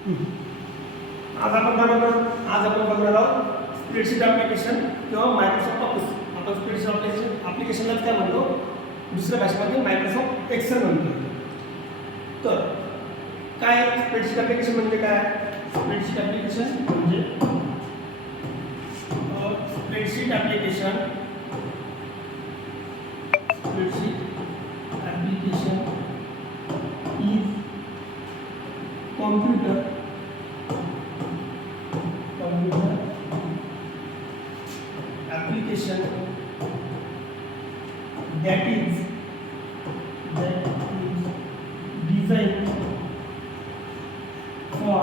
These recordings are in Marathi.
आज आपण बघणार आहोत स्प्रेडशीट ॲप्लिकेशन किंवा मायक्रोसॉफ्ट ऑफिस. आपण स्प्रेडशीट ॲप्लिकेशनलाच काय म्हणतो, दुसऱ्या भाषेमध्ये मायक्रोसॉफ्ट एक्सेल म्हणतो. तर काय स्प्रेडशीट ॲप्लिकेशन म्हणजे काय? स्प्रेडशीट ॲप्लिकेशन म्हणजे spreadsheet application is computer application that is designed for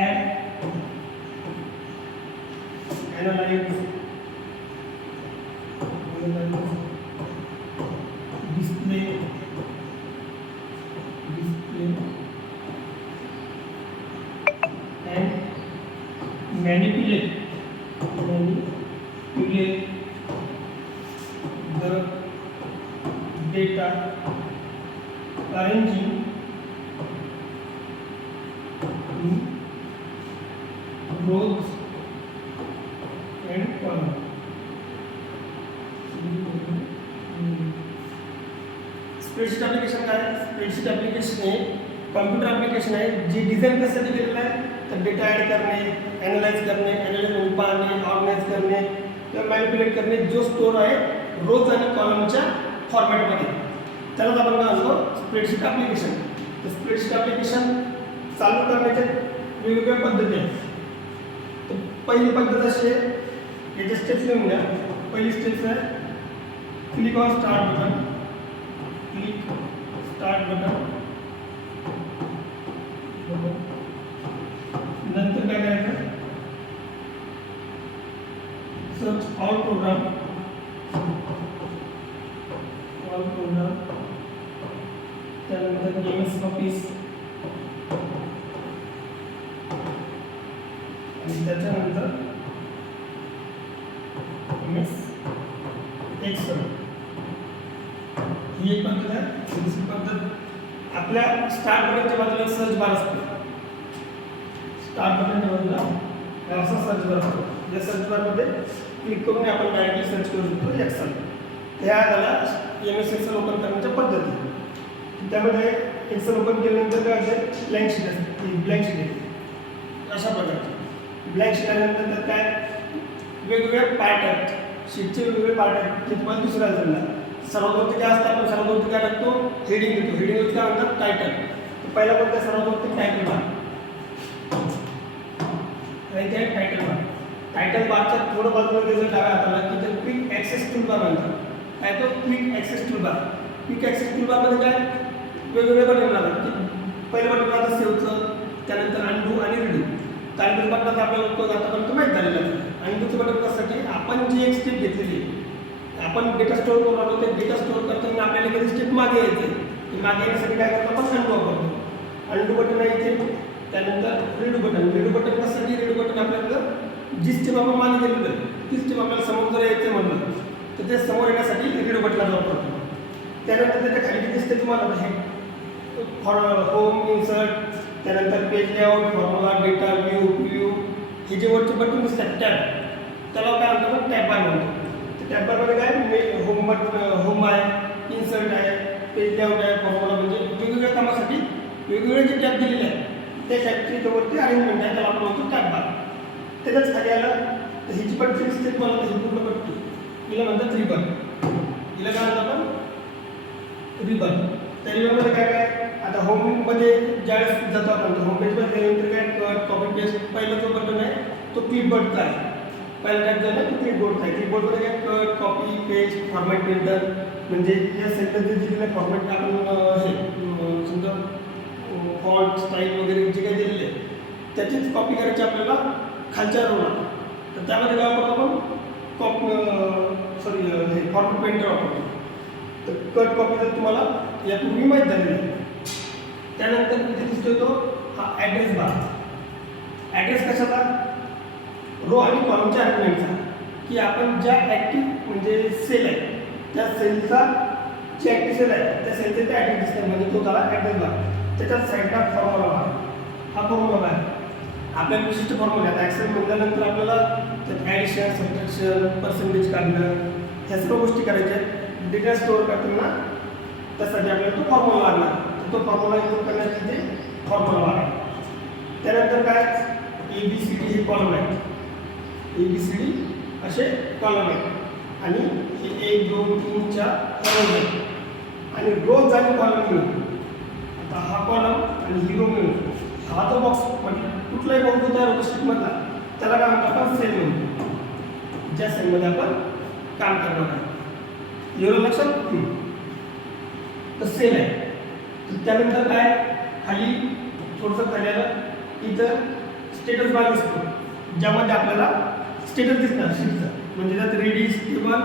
add, analyze, display and manipulate the data, arranging rows and columns. Spreadsheet application काय? स्प्रेडशीट ॲप्लिकेशन हे कॉम्प्युटर ॲप्लिकेशन आहे जे डिझाईन कशासाठी केलेलं आहे, तर डेटा ॲड करणे, ॲनालाइज म्हणजे पाहणे, ऑर्गनाईज करणे किंवा मॅनिप्युलेट करणे, जो स्टोर आहे रोज आणि कॉलमच्या फॉर्मॅटमध्ये, त्यालाच आपण काय म्हणतो स्प्रेडशीट ॲप्लिकेशन. तर स्प्रेडशीट ॲप्लिकेशन चालू करण्याच्या वेगवेगळ्या पद्धती आहेत. तर पहिली पद्धत अशी आहे, याच्या स्टेप्स लिहून घ्या. पहिली स्टेप्स आहे क्लिक ऑन स्टार्ट बटन. नंतर काय करायचं, सर्च ऑल प्रोग्राम. त्यानंतर MS ऑफिस आणि त्याच्यानंतर MS एक्सेल. ही एक पद्धत आहे. दुसरी पद्धत, आपल्या स्टार्ट बटनच्या बाजूला सर्च बार असतो. स्टार्ट बटनच्या बाजूला असा सर्च बार असतो. या सर्च बारमध्ये क्लिक करून आपण डायरेक्टली सर्च करू शकतो एक्सेल. त्या त्याला MS एक्सेल ओपन करण्याच्या पद्धती. त्यामध्ये एक्सेल ओपन केल्यानंतर काय असेल, ब्लँक शीट असते. ब्लँक शीट आहे अशा प्रकारची. ब्लँक शीट आल्यानंतर त्यात काय वेगवेगळे पार्ट आहेत, शीटचे वेगवेगळे पार्ट आहेत ते तुम्हाला दुसऱ्या झाला. सर्वात काय असतं, आपण सर्वात काय लागतो, हेडिंग घेतो. हेडिंग काय म्हणतात, टायटल. तर पहिला कोणत्या सर्वात टायटल बार आणि त्या टायटल बारच्या थोडं बाजूला गेलं डाव्या हाताला की तर क्विक ॲक्सेस टूलबार म्हणतात. काय तो quick access toolbar. Quick access टूलबारमध्ये काय वेगवेगळे बटन लागतात. की पहिलं बटन राहतं सेवचं, त्यानंतर अनडू आणि रिडू. टायटल बटनाचा आपल्याला उपयोग आतापर्यंत माहीत झालेला आहे. अनडूचं बटन कशासाठी, आपण जी एक स्टेप घेतलेली आहे, आपण डेटा स्टोअर करून राहतो, ते डेटा स्टोअर करताना आपल्याला कधी स्टेप मागे यायचे. मागे येण्यासाठी काय करतो, आपण अनडू वापरतो. अनडू बटन आहे इथे. त्यानंतर रिडू बटन. रिडू बटन कशासाठी, रिडू बटन आपल्याला जी स्टेप आपण मागे गेलेलं आहे ती स्टेप आपल्याला समोर जर यायचं म्हणलं तर ते समोर येण्यासाठी रिडू बटनाचा वापर करतो. त्यानंतर त्याच्या खाली दिसते तुम्हाला हे होम, इन्सर्ट, त्यानंतर page layout, formula, data, view हे जे वरचे बटन दिसतात टॅब, त्याला काय म्हणतो आपण टॅब बार म्हणतो. टॅब बारमध्ये काय होम आहे, इन्सर्ट आहे, पेज लेआउट आहे, फॉर्म्युला, म्हणजे वेगवेगळ्या कामासाठी वेगवेगळे जे टॅब दिलेले आहेत त्या टॅबची वरती अरेंजमेंट आहे, त्याला आपण म्हणतो टॅब बार. त्याच्याच खाली आलं तर हिची पट्टी दिसते तुम्हाला, ही पूर्ण पट्टी हिला म्हणतात रिबन. हिला काय म्हणतो आपण रिबन. त्या रिबनमध्ये काय काय, आता होममध्ये ज्यावेळेस जातो आपण होम पेजमध्ये गेल्यानंतर काय कट, कॉपी, पेस्ट. पहिला जो बटन आहे तो क्लिपबोर्डचा आहे. पहिला टॅब झाला तो क्लिपबोर्डचा आहे. क्लिपबोर्डमध्ये काय cut, copy, paste, format printer, म्हणजे या सेंटरचे जे दिलेलं फॉर्मॅट आपण हे समजा फॉन्ट, स्टाईल वगैरे जे काही दिलेले आहे त्याचीच कॉपी करायची आपल्याला खालच्या रोला. तर त्यामध्ये काय वापरतो आपण हे फॉर्मॅट प्रिंटर वापरतो. तर कट कॉपी जर तुम्हाला यापूर्वी माहीत झालेली आहे. त्यानंतर इथे दिसतोय तो हा ॲड्रेस बार. ॲड्रेस कशाचा, रो आणि कॉलमच्या आर्ग्युमेंटचा, की आपण ज्या ॲक्टिव्ह म्हणजे सेल आहे त्या सेलचा जी ॲक्टिव्ह सेल आहे त्या सेलचे ते ॲड्रेस दिसतात, म्हणजे तो त्याला ॲड्रेस बार. त्याच्यात साईडला फॉर्म्युला आपल्याला विशिष्ट फॉर्म्युला आता ॲक्सेल म्हटल्यानंतर आपल्याला त्यात ॲडिशन सबट्रॅक्शन पर्सेंटेज काढणं ह्या सर्व गोष्टी करायच्या आहेत. डेटा स्टोअर करताना त्यासाठी आपल्याला तो फॉर्म्युला लागणार, तर तो फॉर्म्युला यूज करण्यासाठी ते फॉर्म्युला लागणार. त्यानंतर काय ABCD हे कॉलम आहेत, ABCD असे कॉलम आहेत आणि हे 1 2 3 4 रोज आहेत आणि रोज आणि कॉलम मिळून आता हा कॉलम आणि ही रो मिळून हा जो बॉक्स म्हणजे कुठलाही बॉक्स तयार होतो शीटमधला त्याला काय म्हणतो आपण सेल म्हणतो, ज्या सेलमध्ये आपण काम करणार आहे. एवढं लक्षात तर सेल आहे. तर त्यानंतर काय खाली थोडंसं खाली आलं इथं स्टेटस बार दिसतो, ज्यामध्ये आपल्याला स्टेटस दिसणार शीटचं, म्हणजे त्यात रेडी स्टेबल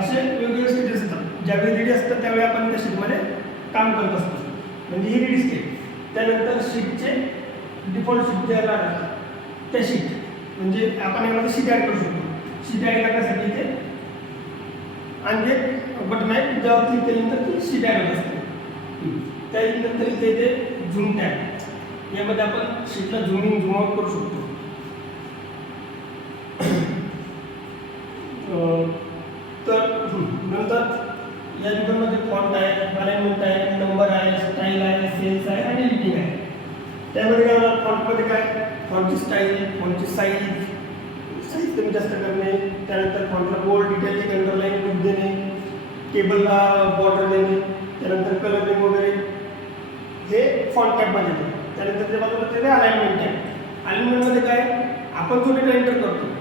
असे वेगवेगळे स्टेटस येतात. ज्यावेळी रेडी असतं त्यावेळी आपण त्या शीटमध्ये काम करत असतो, म्हणजे ही रेडी स्टेट. त्यानंतर शीटचे डिफॉल्ट शीट जे राहतात त्या शीट, म्हणजे आपण यामध्ये शीट ॲड करू शकतो. शीट ॲड करण्यासाठी इथे आणखी बटन आहे, ज्यावर क्लिक केल्यानंतर ती शीट ॲड होत असते. त्यानंतर इथे झूम टॅब, यामध्ये आपण शीटला झूम इन झूम आउट करू शकतो. तर नंतर या दुकानमध्ये फॉन्ट आहे, अलाइनमेंट आहे, नंबर आहे, स्टाईल आहे, सेल्स आहे आणि एडिटिंग आहे. त्यामध्ये काय होणार फॉन्टमध्ये काय फॉन्टची स्टाईल, फॉन्टची साईज कमी जास्त करणे, त्यानंतर फॉन्टला बोल्ड डिटेलिंग अंडरलाईन देणे, टेबलला बॉर्डर देणे, त्यानंतर कलरिंग वगैरे हे फॉन्ट टॅबमध्ये येते. त्यानंतर त्या बाजूला ते अलाइनमेंट आहे. अलाइनमेंटमध्ये काय आपण जो डेटा एंटर करतो